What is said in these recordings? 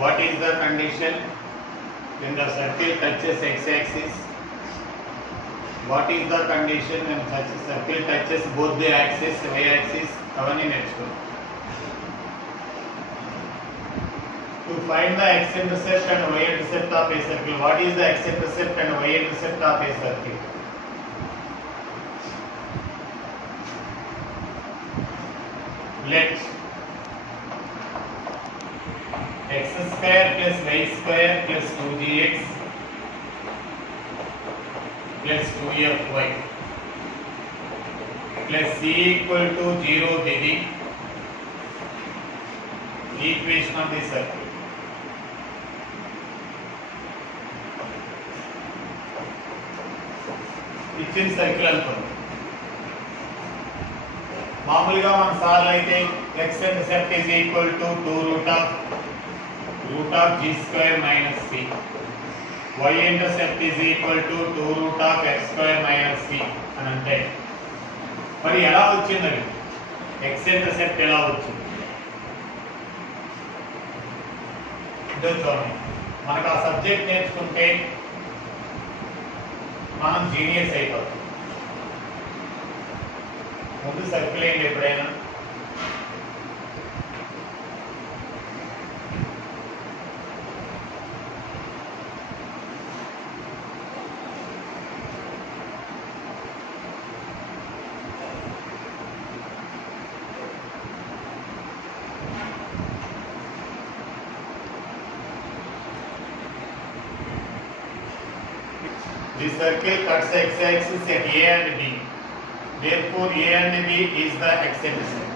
What is the condition when the circle touches x-axis? What is the condition when circle touches both the axis, y-axis? అవన్నీ నేర్చుకున్నాం. To find the x-intercept and y-intercept of a circle, what is the x-intercept and y-intercept of a circle? Let x square plus y square plus 2gx plus 2fy plus c equal to 0 be the equation of the circle. ఇచ్చిన సర్కిల్ అనుకోండి. మామూలుగా మన సార్లు అయితే x intercept is equal to 2 root of g square minus c. y intercept is equal to 2 root of x square minus c అని అంటే మరి ఎలా వచ్చింది? x intercept ఎలా వచ్చింది? చూడండి, మనకు ఆ సబ్జెక్ట్ నేర్చుకుంటే మనం జీనియస్ అయిపోతాం. ముందు సర్కిల్ ఏంటి ఎప్పుడైనా the circle cuts x-axis at A and B. Therefore, A and B is the x-intercept.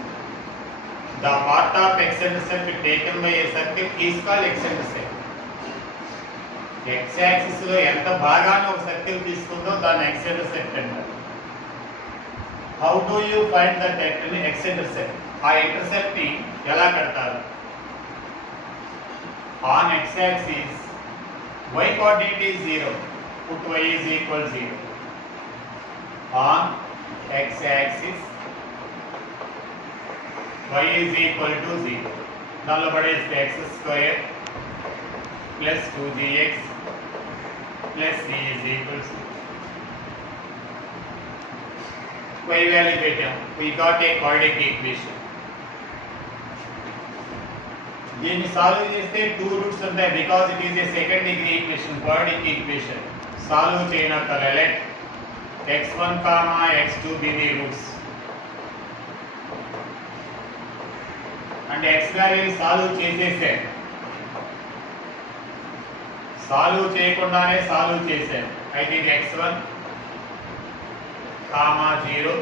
The part of x-intercept taken by a circle is called x-intercept. X-axis లో ఎంత భాగాన్ని ఒక సర్కిల్ తీసుకుందో దాన్ని x-intercept అంటారు. How do you find the x-intercept? ఆ ఇంటర్సెప్ట్ ని ఎలా కడతారు? On x-axis, y coordinate is 0. Put y is equal 0. On x-axis, y is equal to 0. దానిలో పడేస్తే x square plus 2gx plus c is equal to 0. y value పెట్టాం. We got a quadratic equation. దీన్ని సాల్వ్ చేస్తే 2 రూట్స్ ఉంటాయి because it is a second degree equation, quadratic equation. Solve చేయనక్కర్లే. Let x1, x2 be the roots అంటే x value solve చేసేసే, solve చేయకుండానే solve చేశాను. అయితే ఇది x1, 0,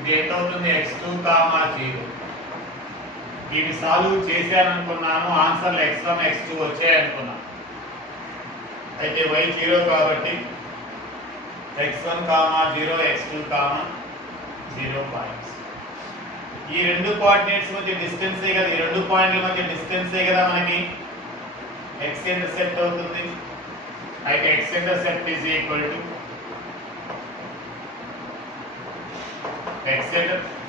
ఇది ఎంత అవుతుంది? x2, 0. ఇది సాల్వ్ చేశాను అనుకున్నాను, ఆన్సర్లు x1, x2 వచ్చాయి అనుకున్నాను. అయితే y 0 కాబట్టి x1, 0, x2, 0 పాయింట్స్. ఈ రెండు కోఆర్డినేట్స్ మధ్య డిస్టెన్సే కదా, ఈ రెండు పాయింట్ల మధ్య డిస్టెన్సే కదా మనకి x ఇంటర్సెప్ట్ అవుతుంది. అయితే x intercept is equal to x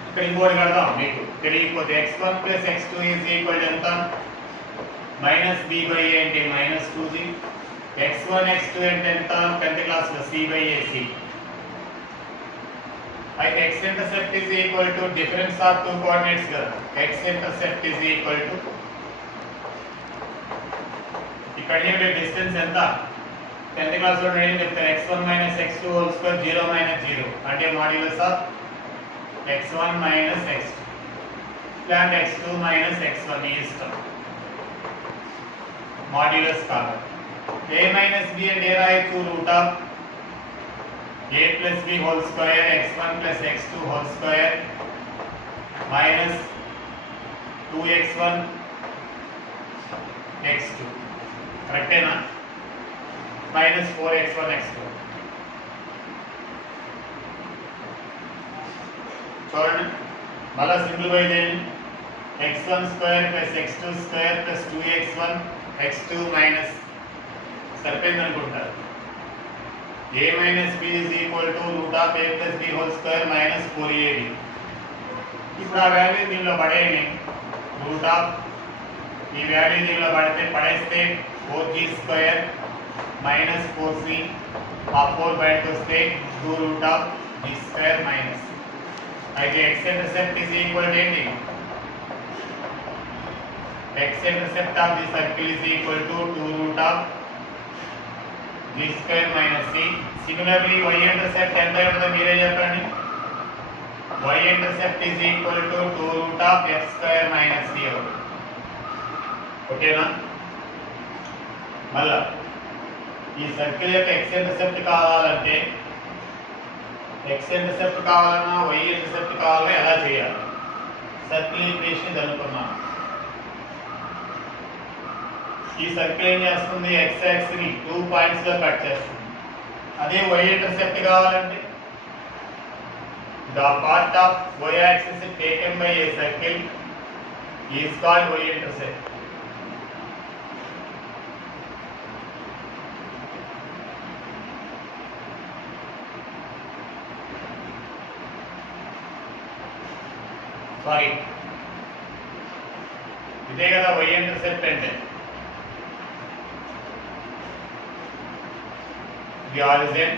ఇక్కడ ఇంకోటి కడదాం మీకు తెలియకపోతే. x1 plus x2 is equal to ఎంత? మైనస్ b by a అంటే మైనస్ 2g. x1, x2 అంటే ఎంత? 10th క్లాస్లో c by ac. అయితే x intercept is equal to difference of two coordinates కదా. x intercept is equal to ఇక్కడ ఉండే డిస్టెన్స్ ఎంత? 10th క్లాస్లో ఏం చెప్తారు? x1 minus x2 whole square 0 minus 0 అంటే modulus of x1 minus x2 and x2 minus x1 ఈ ఇష్టం మాడ్యులస్ కాబట్టి a minus b and a రాయొచ్చు root of a plus b whole square x1 plus x2 whole square minus 2x1 x2 కరెక్టేనా? minus 4x1 x2. చూడండి మళ్ళా సింప్లిఫై చేయండి. x1 square plus x2 square plus 2x1 x2 minus సరిపోయింది అనుకుంటారు. a minus b is equal to root of a plus b whole square minus 4ab. ఇప్పుడు ఆ వాల్యూ దీనిలో పడేయండి. root of ఈ వాల్యూ దీనిలో పడేస్తే 4g² మైనస్ 4c ఆ 4 బయటకు వస్తే 2√g² మైనస్ అయితే x-intercept is equal to ఏంటి x-intercept of the circle is equal to 2√g² minus c. Similarly y-intercept ఎంత ఉంటుందో మీరే చెప్పండి. y-intercept is equal to 2√f² minus c. ఓకేనా? మళ్ళా ఈ సర్కిల్ యొక్క x-intercept కావాలంటే x-intercept కావాలన్నా y-intercept కావాలన్నా ఎలా చేయాలి? సర్కిల్ ఈక్వేషన్ అనుకున్నాం. ఈ సర్కిల్ ఏం చేస్తుంది? x యాక్సిస్ ని 2 పాయింట్స్ గా కట్ చేస్తుంది. అదే y ఇంటర్సెప్ట్ కావాలంటే the part of y axis taken by a circle is called y intercept. Sorry, ఇదే కదా y ఇంటర్సెప్ట్ అంటే. The origin,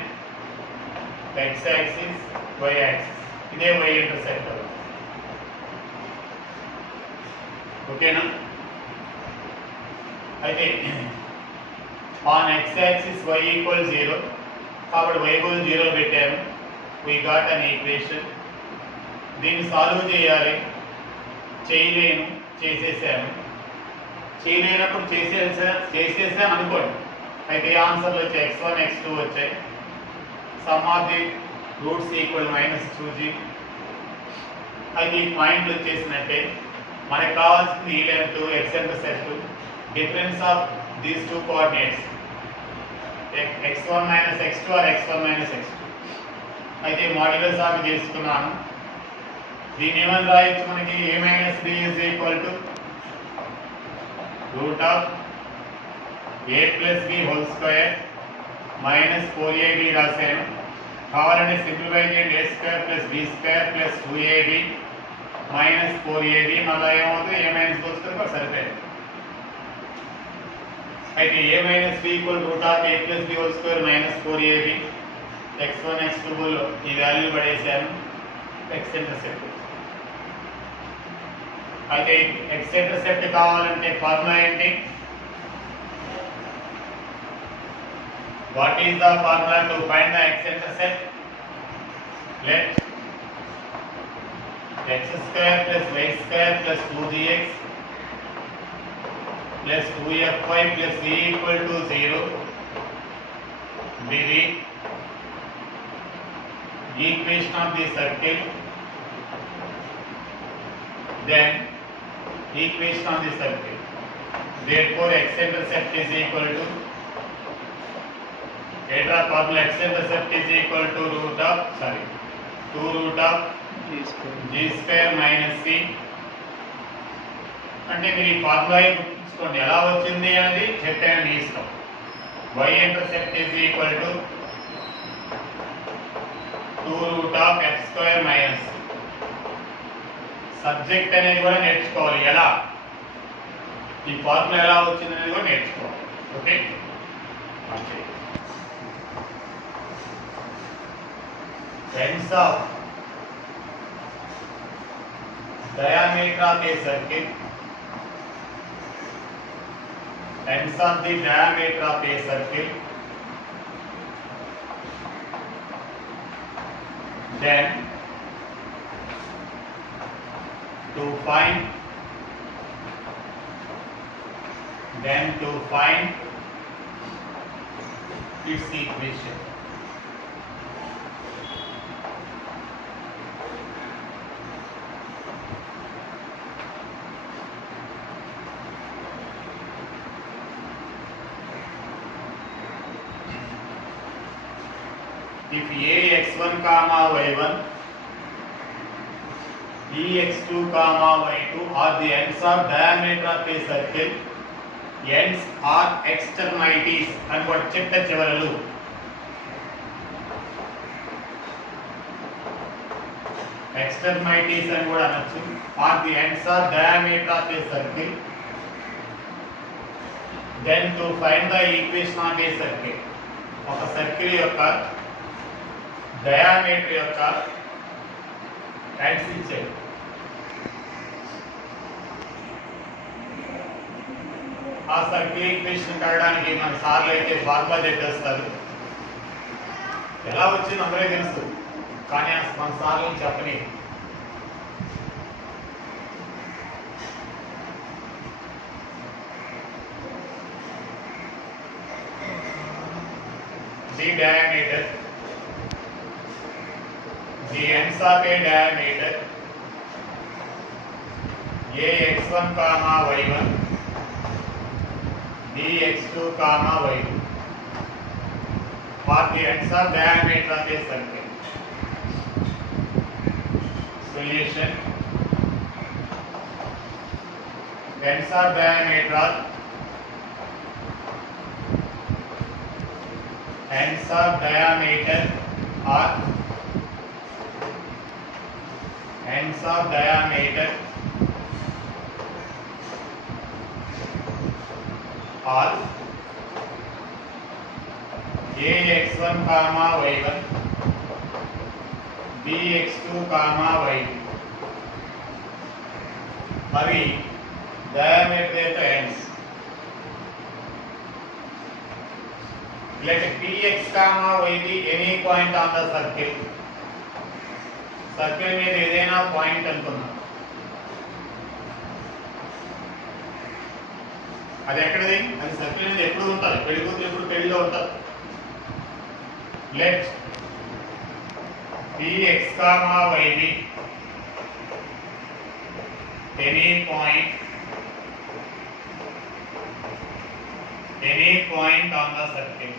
the x-axis, y-axis. ఇదే y-intercept. ఓకేనా? అయితే on x-axis y equals 0 కాబట్టి y equals 0 పెట్టాము. We got an equation. దీన్ని సాల్వ్ చేయాలి. చేయలేను, చేసేసాము. చేయలేనప్పుడు చేసేసాం అనుకోండి. అయితే ఆన్సర్లు వచ్చాయి x1 x2 వచ్చాయి. Sum of the roots equal -2g. అయితే ఈ పాయింట్లు వచ్చేసినట్టే మనకు కావాల్సింది ఈ length x-intercept, difference of these two coordinates x1 x2 or x1 x2. అయితే మాడ్యులస్ ఆఫ్ చేసుకున్నాను. దీన్ని ఏమని రాయొచ్చు మనకి? a - b is equal to root of a plus b whole square minus 4ab రాసాను. కావాలంటే సింప్లిఫై చేయండి. a square plus b square plus 2ab minus 4ab మళ్ళీ ఏమవుతుంది? a minus whole square సరిపోయింది. అయితే a minus b equal root of a plus b whole square minus 4ab x1 x2 లో ఈ వాల్యూ పడేసాను. x-intercept. అయితే x-intercept కావాలంటే ఫార్ములా ఏంటి? What is the formula to find the x-intercept? Let x square plus y square plus 2gx plus 2fy plus c equal to 0 be the equation of the circle. Then equation of the circle. Therefore x-intercept is equal to formula x-intercept is equal to 2√g² minus c. అంటే మీరు ఈ ఫార్ములా గుర్తుంచుకోండి. ఎలా వచ్చింది అనేది చెప్పాను, మీ ఇష్టం. y-intercept is equal to 2√f² minus c. Subject అనేది కూడా నేర్చుకోవాలి. ఎలా ఈ ఫార్ములా ఎలా వచ్చింది అనేది కూడా నేర్చుకోవాలి. Okay, ends of diameter of a circle, ends of the diameter of a circle, then to find its equation. If ax1 comma y1, bx2 comma y2 are the ends of diameter of a circle, ends are extremities and what చిట్ట చివరలు. extremities అని కూడా అనొచ్చు. are the ends of diameter of a circle, then to find the equation of a circle, ఒక circle యొక్క diameter యొక్క యాంగిల్ ఇచ్చారు. ఆ సర్కిల్ ఈక్వేషన్ కట్టడానికి మన సార్లు అయితే ఫార్ములా చెప్పేస్తారు. ఎలా వచ్చింది అందరికీ తెలుసు, కానీ మన సార్లు చెప్పని the diameter, the ends of a diameter ax1 comma y1 bx2 comma y2 for the ends of diameter of a circle. Solution: ends of diameter are ends of diameter are ends of diameter are ax1 comma y1 bx2 comma y2. అవి diameter యొక్క ends. Let px comma y be any point on the circle. Circle మీద ఏదైనా పాయింట్ అనుకున్నాం, అది ఎక్కడిది? అది సర్కిల్ మీద ఎప్పుడు ఉంటుంది? పెళ్లి కూతురు ఎప్పుడు పెళ్లిలో ఉంటుంది. Let px comma y be any point on the circle.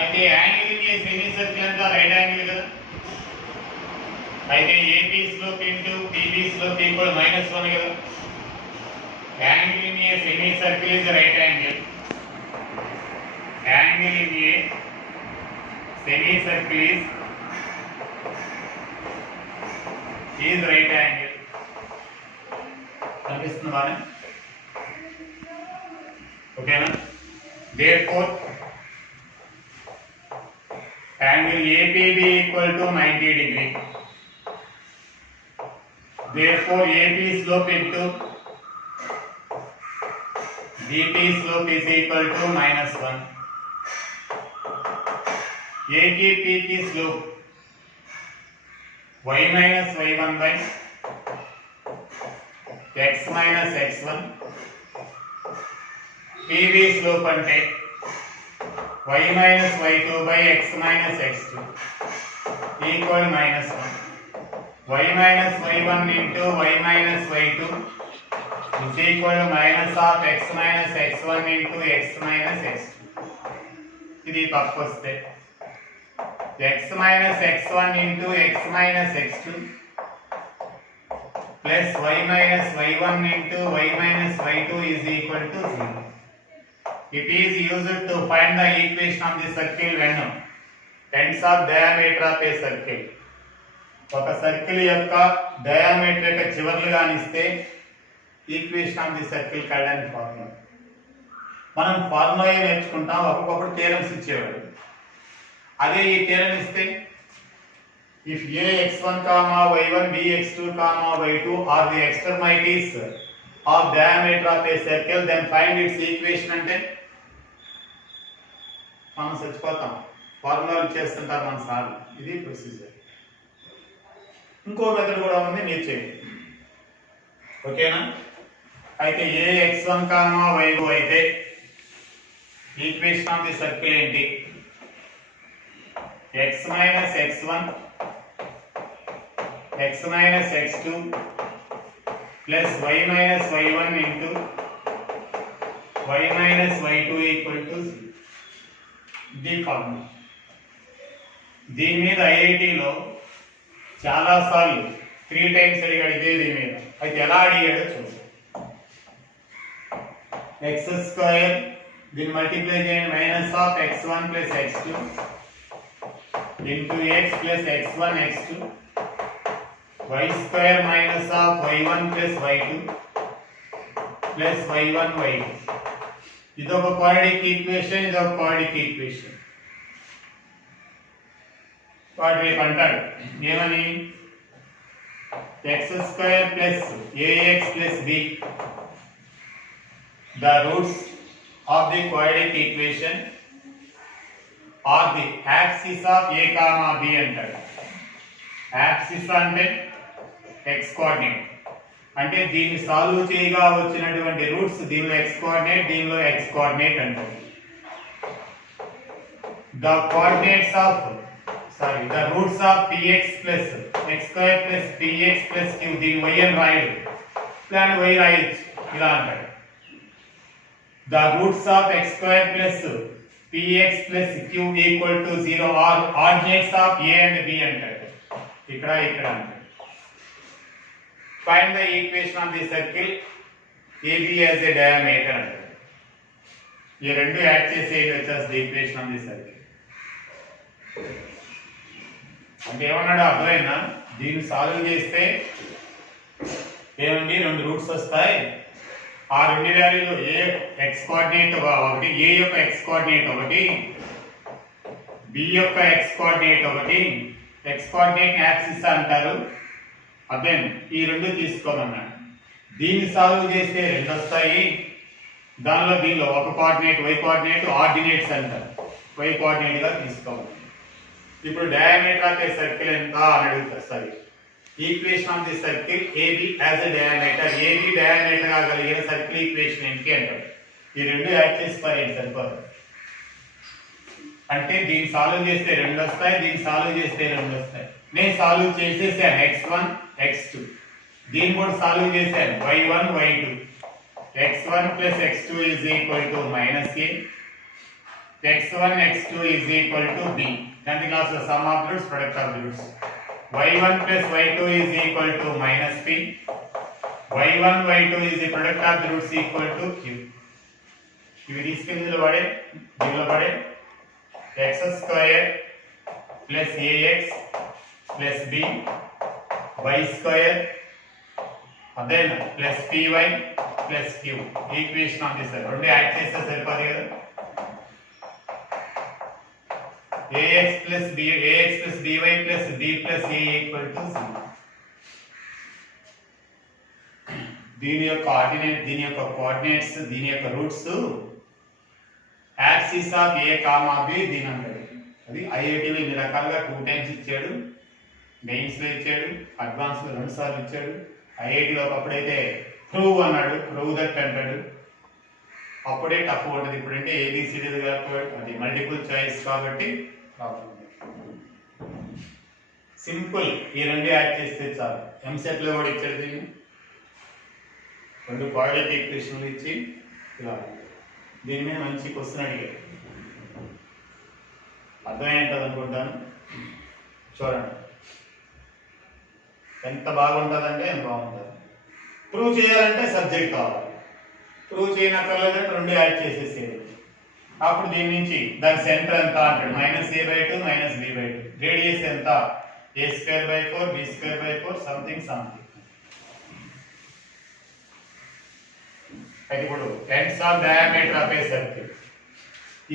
అయితే angle in a semicircle అంటే రైట్ యాంగిల్ కదా. అయితే AB slope into BB slope equal -1 కదా. Angle in a semicircle is right angle. Angle in a semicircle is right angle. కనిపిస్తుంది బాగా, ఓకేనా? Therefore angle APB equal to 90 degree. Therefore AP slope into BP slope is equal to -1. A की P की slope y minus y1 by x minus x1. PB slope అంటే y minus y2 by x minus x2 equal -1. y minus y1 into y minus y2 is equal to minus of x minus x1 into x minus x2. ఇది పక్కకు వస్తే x minus x1 into x minus x2 plus y minus y1 into y minus y2 is equal to 0. It is used to find the equation of the circle when ends of diameter of a circle. ఒక circle యొక్క diameter యొక్క చివర్లు గానిస్తే equation of the circle కడడానికి formula. మనం formula నేర్చుకుంటాం, ఒక్కొక్కప్పుడు theorems ఇచ్చేవాడు. అదే ఈ థియరం ఇస్తే if ax1 y1 bx2 y2 are the extremities of diameter of a circle, then find its equation అంటే మనం చచ్చిపోతాం. ఫార్ములాలు చేస్తుంటారు మన సార్. ఇది ప్రొసీజర్. ఇంకో మెథడ్ కూడా ఉంది, మీరు చేయండి, ఓకేనా? అయితే ax1 y2 అయితే ఈక్వేషన్ ఆఫ్ ది సర్కిల్ ఏంటి? x minus x1 x minus x2 plus y minus y1 into y minus y2 equal to 0. The formula. దీని మీద ఐఐటిలో చాలా సార్లు 3 టైమ్స్ అడిగాడు ఇదే దీని మీద. అయితే ఎలా అడిగాడో చూద్దాం. x స్క్వేర్ దీన్ని మల్టిప్లై చేయండి, minus of x1 plus x2 into x plus x1 x2 y square minus of y1 plus y2 plus y1 y2. ఇదొక క్వాడ్రాటిక్ ఈక్వేషన్, ఇదొక క్వాడ్రాటిక్ ఈక్వేషన్. వాడు రేపు అంటాడు ఏమని, x square plus ax plus b the roots of the quadratic equation are the axis of a comma b అంటాడు. యాక్సిస్ అంటే x coordinate, అంటే దీన్ని సాల్వ్ చేయగా వచ్చినటువంటి రూట్స్ దీనిలో x కోఆర్డినేట్, దీనిలో x కోఆర్డినేట్ అంటారు. the coordinates of the roots of px plus x square plus px plus q, దీని y అని రాయడు, ప్లాన్ y రాయొచ్చు, ఇలా అంటాడు. the roots of x square plus px plus q equal to 0 are ordinates of a and b అంటాడు. ఇక్కడ ఇక్కడ అంటాడు. find the equation of the circle AB as a diameter అంటాడు. ఈ రెండు యాడ్ చేసి వచ్చేసి ఈక్వేషన్ ఆఫ్ ది సర్కిల్ అంటే ఏమన్నాడు అర్థమైనా, దీన్ని సాల్వ్ చేస్తే ఏమండి రెండు రూట్స్ వస్తాయి. ఆ రెండు వాల్యూలు ఏ ఎక్స్ కోఆర్డినేట్ ఒకటి, ఏ యొక్క ఎక్స్ కోఆర్డినేట్ ఒకటి, బి యొక్క ఎక్స్ కోఆర్డినేట్ ఒకటి. ఎక్స్ కోఆర్డినేట్ యాక్సిస్ అంటారు. అదే ఈ రెండు తీసుకోమన్నాడు. దీన్ని సాల్వ్ చేస్తే రెండు వస్తాయి. దానిలో దీనిలో ఒక కోఆర్డినేట్ వై కోఆర్డినేట్ ఆర్డినేట్స్ అంటారు, వై కోఆర్డినేట్ గా తీసుకోవాలి. ఇప్పుడు డయామీటర్ ఆఫ్ ఏ సర్కిల్ ఎంత అని అడుగుతారు. సరే, equation of the circle AB as a diameter, AB diameter గా కలిగిన సర్కిల్ ఈక్వేషన్ ఏంటి అంటారు. ఈ రెండు యాడ్ చేసుకోవాలి, సరిపోదు. అంటే దీన్ని సాల్వ్ చేస్తే రెండు వస్తాయి, దీన్ని సాల్వ్ చేస్తే రెండు వస్తాయి. నేను సాల్వ్ చేసేసాను x1 x2, దీన్ని కూడా సాల్వ్ చేశాను y1 y2. x1 plus x2 is equal to minus a, x1 x2 is equal to b. Then the class of sum of the roots, product of the roots. y1 plus y2 is equal to minus p, y1 y2 is the product of the roots equal to q. ఇవి తీసుకెళ్ళి దీనిలో పడే x square plus ax plus b y square అదేన plus py plus q. Equation of the circle రెండు యాడ్ చేస్తే సరిపోదు కదా. ax plus by plus b plus a equal to 0. దీని యొక్క ఆర్డినేట్, దీని యొక్క కోఆర్డినేట్స్, దీని యొక్క roots axis of a comma B దీని అంటాడు. అది ఐఐటీలో ఇన్ని రకాలుగా 2 టైమ్స్ ఇచ్చాడు, మెయిన్స్ లో ఇచ్చాడు, అడ్వాన్స్ లో 2 సార్లు ఇచ్చాడు. ఐఐటీలో ఒకప్పుడైతే ప్రూవ్ అన్నాడు, ప్రూవ్ దట్ అంటాడు. అప్పుడే టఫ్ ఉంటుంది. ఇప్పుడంటే ఏబిసిడి అది మల్టిపుల్ చాయిస్ కాబట్టి సింపుల్. ఈ రెండు యాడ్ చేస్తే చాలు. ఎంసెట్ లో కూడా ఇచ్చాడు దీన్ని, రెండు క్వాడ్రాటిక్ ఈక్వేషన్లు ఇచ్చి ఇలా దీని మీద మంచి క్వశ్చన్ అడిగాడు. అర్థమయ్యేంటది అనుకుంటాను. చూడండి ఎంత బాగుంటుందంటే ఎంత బాగుంటుంది. ప్రూవ్ చేయాలంటే సబ్జెక్ట్ కావాలి, ప్రూవ్ చేయనక్కర్లేదంటే రెండు యాడ్ చేసేసేది. అప్పుడు దీని నుంచి దాని సెంటర్ ఎంత అంటాడు, -a/2 -b/2. రేడియస్ ఎంత, a²/4 b²/4 సంథింగ్ సంథింగ్. అయితే ఇప్పుడు ends of diameter of a circle.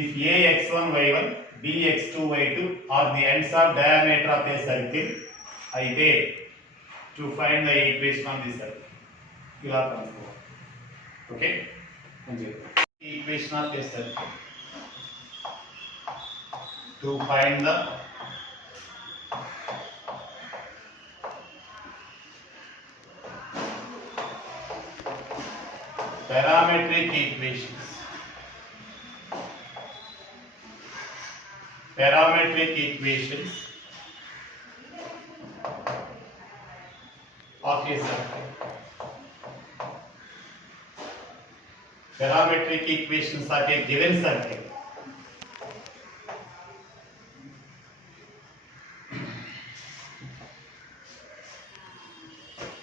If a x1 y1 b x2 y2 are the ends of diameter of a circle, అయితే to find the equation of the circle ఇలా కనుక్కోవాలి. Okay, equation of a circle to find the parametric equations. Parametric equations of a circle. Parametric equations of a given circle.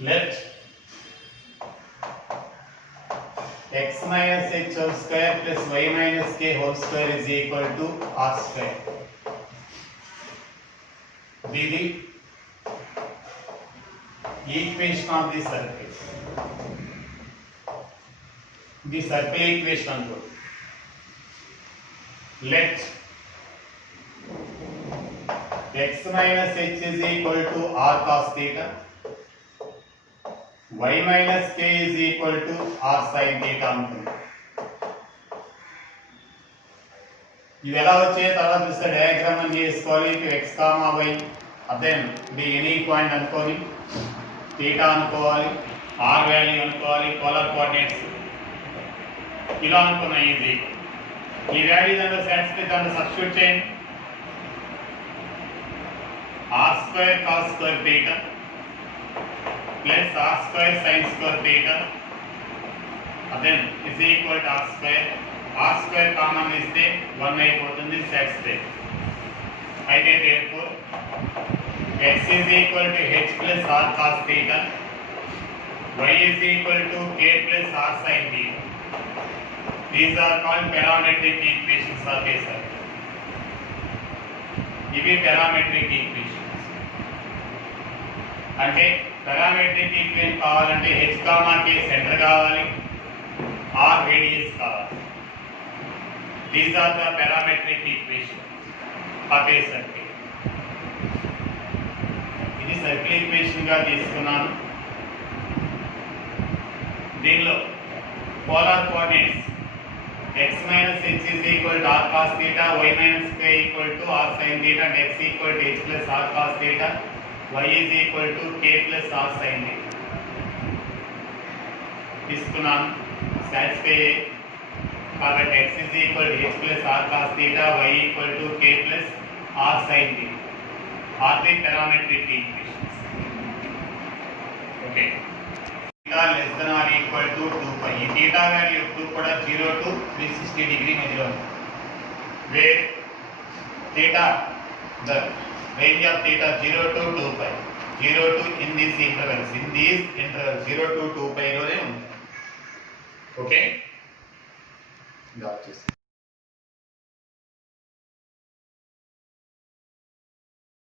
Let x minus h whole square plus y minus k whole square is equal to r square. Be the equation of the surface. The circle equation to let x minus h is equal to r cos theta, y minus k is equal to r sin theta అనుకుందాం. ఇవి ఎలా వచ్చాయో తర్వాత చూస్తే డయాగ్రామ్ అని చేసుకోవాలి. x comma y అదెన్ ఇది ఎనీ పాయింట్ అనుకోని థీటా అనుకోవాలి, r వాల్యూ అనుకోవాలి, పోలార్ కోఆర్డినేట్స్ ఇలా అనుకున్నా. ఇది ఈ వాల్యూ దాంట్లో సాటిస్ఫై దాంట్లో సబ్స్టిట్యూట్ చేయండి. r square cos square theta plus r square sin square theta then is equal to r square common ఇస్తే 1 అయిపోతుంది, satisfy. అయితే therefore x is equal to h plus r cos theta, y is equal to k plus r sin theta. These are called parametric equations of a circle. ఇవి parametric equations. అంటే parametric equation కావాలంటే h comma k centre కావాలి, r radius కావాలి. These are the parametric equations of a circle. ఇది circle equation గా తీసుకున్నాను. దీనిలో polar coordinates x minus h is equal to r cos theta, y minus k equal to r sin theta, and x equal to h plus r cos theta, y is equal to k plus r sin theta. తీసుకున్నాను. satisfy కాబట్టి x is equal to h plus r cos theta, y equal to k plus r sin theta are the parametric equations. Okay. theta less than or equal to 2 pi. ఈ theta value ఎప్పుడు కూడా 0 to 360 degree మధ్యలో ఉంటుంది. where theta the range of theta 0 to 2 pi, 0 to in these intervals 0 to 2 pi లోనే ఉంటుంది. Okay, dot చేసి